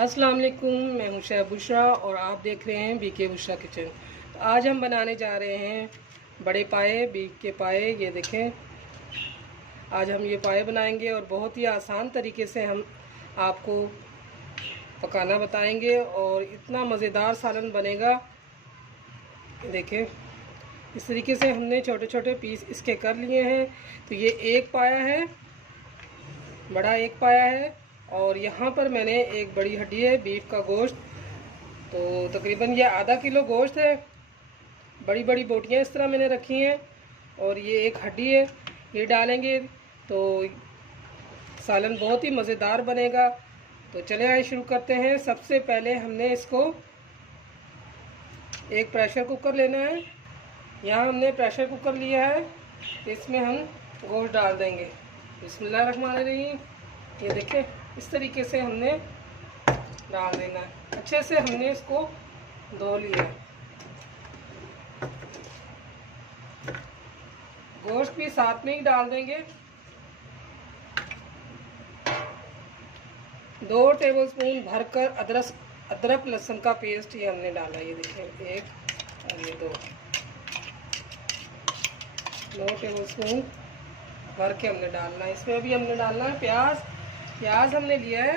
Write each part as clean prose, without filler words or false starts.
अस्सलाम वालेकुम, मैं हूं शेफ बुशरा और आप देख रहे हैं बीके बुशरा किचन। तो आज हम बनाने जा रहे हैं बड़े पाए, बीफ के पाए। ये देखें, आज हम ये पाए बनाएंगे और बहुत ही आसान तरीके से हम आपको पकाना बताएंगे और इतना मज़ेदार सालन बनेगा। ये देखें, इस तरीके से हमने छोटे छोटे पीस इसके कर लिए हैं। तो ये एक पाया है, बड़ा एक पाया है, और यहाँ पर मैंने एक बड़ी हड्डी है बीफ का गोश्त। तो तकरीबन ये आधा किलो गोश्त है। बड़ी बड़ी बोटियाँ इस तरह मैंने रखी हैं और ये एक हड्डी है, ये डालेंगे तो सालन बहुत ही मज़ेदार बनेगा। तो चले आए शुरू करते हैं। सबसे पहले हमने इसको एक प्रेशर कुकर लेना है। यहाँ हमने प्रेशर कुकर लिया है, इसमें हम गोश्त डाल देंगे। बिस्मिल्लाहिर्रहमानिर्रहीम। ये देखें, इस तरीके से हमने डाल देना है। अच्छे से हमने इसको धो लिया है। गोश्त भी साथ में ही डाल देंगे। 2 टेबलस्पून भरकर अदरक लहसुन का पेस्ट ये हमने डाला। ये देखें, 1 और ये 2 टेबलस्पून भर के हमने डालना है। इसमें अभी हमने डालना है प्याज हमने लिया है,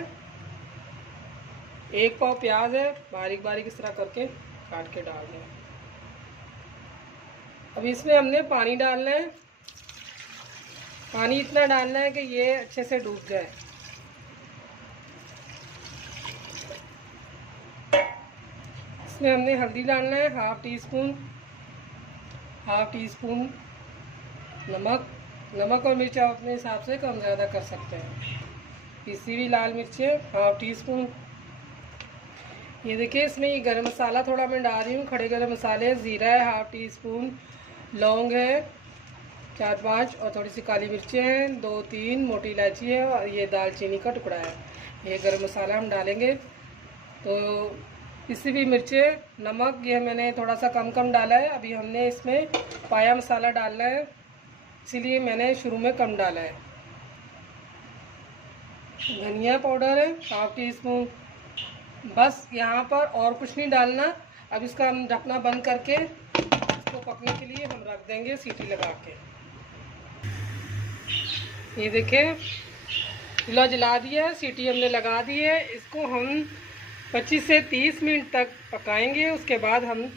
1 पाव प्याज है, बारीक बारीक इस तरह करके काट के डाल दें। अब इसमें हमने पानी डालना है। पानी इतना डालना है कि ये अच्छे से डूब जाए। इसमें हमने हल्दी डालना है, हाफ टी स्पून नमक और मिर्च आप अपने हिसाब से कम ज़्यादा कर सकते हैं। पिसी हुई लाल मिर्चें हाफ टी स्पून। ये देखिए, इसमें ये गरम मसाला थोड़ा मैं डाल रही हूँ, खड़े गरम मसाले, ज़ीरा है हाफ टी स्पून, लौंग है 4-5 और थोड़ी सी काली मिर्चें हैं, 2-3 मोटी इलायची है और ये दालचीनी का टुकड़ा है। ये गरम मसाला हम डालेंगे। तो पिसी हुई मिर्चें, नमक ये मैंने थोड़ा सा कम डाला है। अभी हमने इसमें पाया मसाला डालना है, इसीलिए मैंने शुरू में कम डाला है। धनिया पाउडर है हाफ टी स्पून। बस यहाँ पर और कुछ नहीं डालना। अब इसका हम ढकना बंद करके इसको पकने के लिए हम रख देंगे सीटी लगा के। ये देखें, चूल्हा जला दिया है, सीटी हमने लगा दी है। इसको हम 25 से 30 मिनट तक पकाएंगे। उसके बाद हम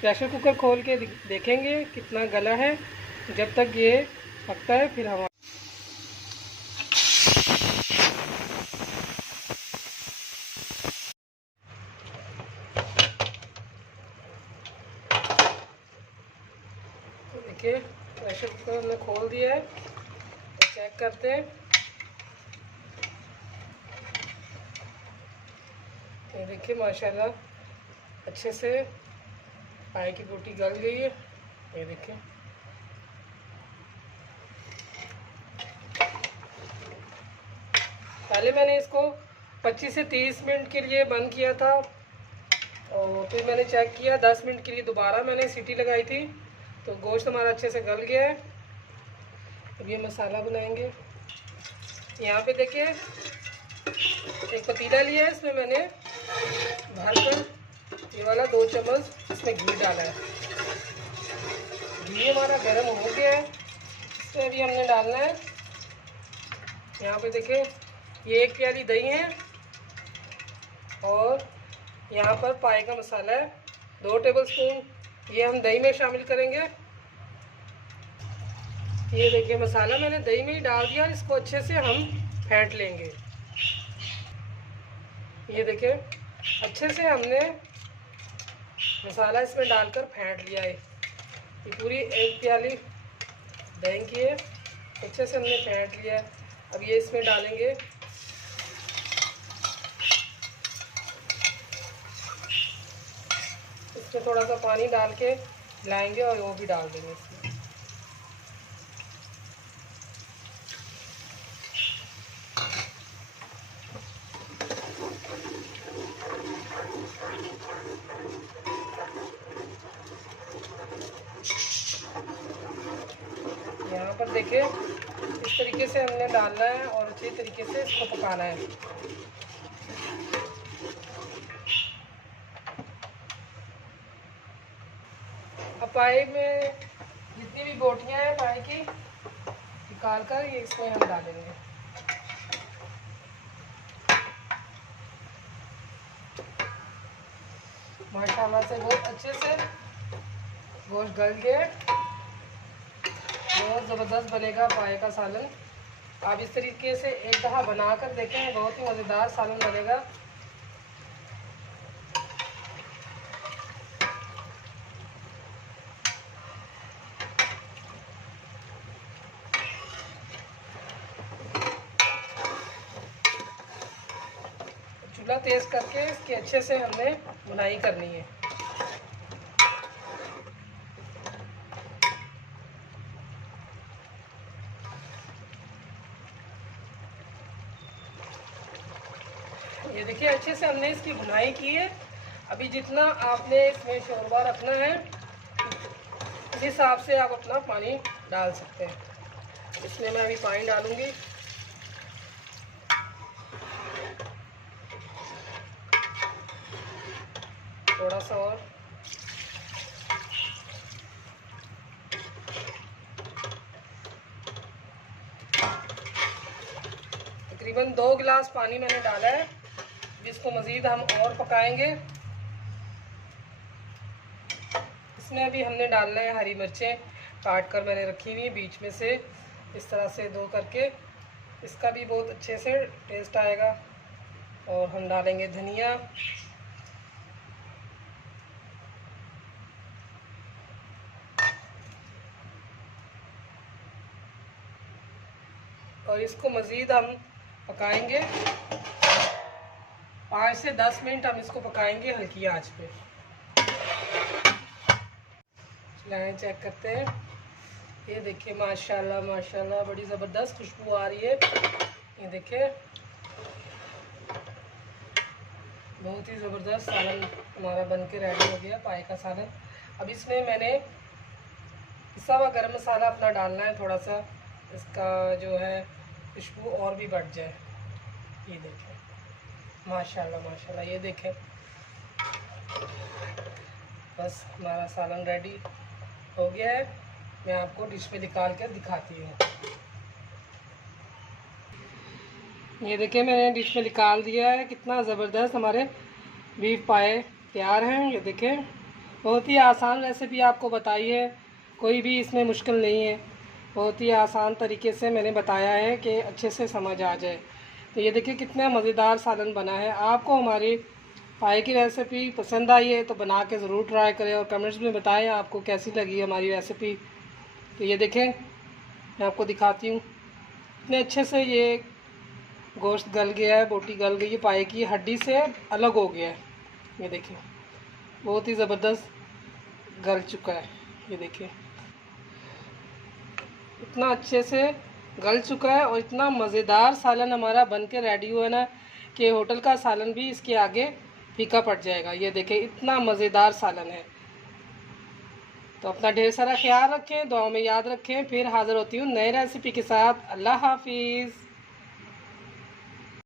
प्रेशर कुकर खोल के देखेंगे कितना गला है। जब तक ये पकता है फिर हम देखिए, प्रेशर कुकर हमने खोल दिया है। तो चेक करते हैं। ये देखिए, माशाल्लाह अच्छे से पाए की बोटी गल गई है। ये देखिए, पहले मैंने इसको 25 से 30 मिनट के लिए बंद किया था और फिर मैंने चेक किया 10 मिनट के लिए दोबारा मैंने सीटी लगाई थी। तो गोश्त हमारा अच्छे से गल गया है। अब ये मसाला बनाएंगे। यहाँ पे देखिए, एक पतीला लिया है, इसमें मैंने भरकर ये वाला 2 चम्मच इसमें घी डाला है। घी हमारा गर्म हो गया है। इसमें अभी हमने डालना है, यहाँ पे देखिए, ये 1 प्याली दही है और यहाँ पर पाए का मसाला है 2 टेबलस्पून। ये हम दही में शामिल करेंगे। ये देखिए, मसाला मैंने दही में ही डाल दिया और इसको अच्छे से हम फेंट लेंगे। ये देखिए, अच्छे से हमने मसाला इसमें डालकर फेंट लिया है। ये पूरी 1 प्याली दही की है, अच्छे से हमने फेंट लिया है। अब ये इसमें डालेंगे। इसमें थोड़ा सा पानी डाल के हिलाएंगे और वो भी डाल देंगे इसमें। यहाँ पर देखिए, इस तरीके से हमने डालना है और अच्छी तरीके से इसको पकाना है। पाए में जितनी भी बोटियां हैं पाए की निकाल कर ये इसमें हम डालेंगे। माशाल्लाह से बहुत अच्छे से गोश्त गल गए, बहुत ज़बरदस्त बनेगा पाए का सालन। आप इस तरीके से एक दफ़ा बना कर देखें, बहुत ही मज़ेदार सालन बनेगा। चूल्हा तेज़ करके इसके अच्छे से हमने बुनाई करनी है। ये देखिए अच्छे से हमने इसकी बुनाई की है। अभी जितना आपने इसमें शोरबा रखना है इस हिसाब से आप अपना पानी डाल सकते हैं। इसमें मैं अभी पानी डालूंगी। थोड़ा सा और, तकरीबन 2 गिलास पानी मैंने डाला है। इसको मज़ीद हम और पकाएंगे। इसमें अभी हमने डालना है हरी मिर्चें काट कर मैंने रखी हुई बीच में से इस तरह से 2 करके, इसका भी बहुत अच्छे से टेस्ट आएगा। और हम डालेंगे धनिया, और इसको मज़ीद हम पकाएंगे। 5 से 10 मिनट हम इसको पकाएंगे हल्की आंच पे। चलाएं, चेक करते हैं। ये देखिए माशाल्लाह माशाल्लाह बड़ी ज़बरदस्त खुशबू आ रही है। ये देखिए बहुत ही ज़बरदस्त सालन हमारा बन के रेडी हो गया, पाए का सालन। अब इसमें मैंने पिसा हुआ गरम मसाला अपना डालना है, थोड़ा सा इसका जो है खुशबू और भी बढ़ जाए। ये देखें माशाल्लाह माशाल्लाह, ये देखें बस हमारा सालन रेडी हो गया है। मैं आपको डिश में निकाल कर दिखाती हूँ। ये देखिए मैंने डिश में निकाल दिया है। कितना ज़बरदस्त हमारे बीफ पाए तैयार हैं। ये देखें बहुत ही आसान रेसिपी आपको बताई है, कोई भी इसमें मुश्किल नहीं है। बहुत ही आसान तरीके से मैंने बताया है कि अच्छे से समझ आ जाए। तो ये देखिए कितना मज़ेदार सालन बना है। आपको हमारी पाए की रेसिपी पसंद आई है तो बना के ज़रूर ट्राई करें और कमेंट्स में बताएं आपको कैसी लगी हमारी रेसिपी। तो ये देखें मैं आपको दिखाती हूँ इतने अच्छे से ये गोश्त गल गया है, बोटी गल गई है, पाए की हड्डी से अलग हो गया है। ये देखिए बहुत ही ज़बरदस्त गल चुका है। ये देखिए इतना अच्छे से गल चुका है और इतना मज़ेदार सालन हमारा बन के रेडी हुआ है ना कि होटल का सालन भी इसके आगे फीका पड़ जाएगा। ये देखें इतना मज़ेदार सालन है। तो अपना ढेर सारा ख्याल रखें, दुआओं में याद रखें। फिर हाज़िर होती हूँ नए रेसिपी के साथ। अल्लाह हाफिज़।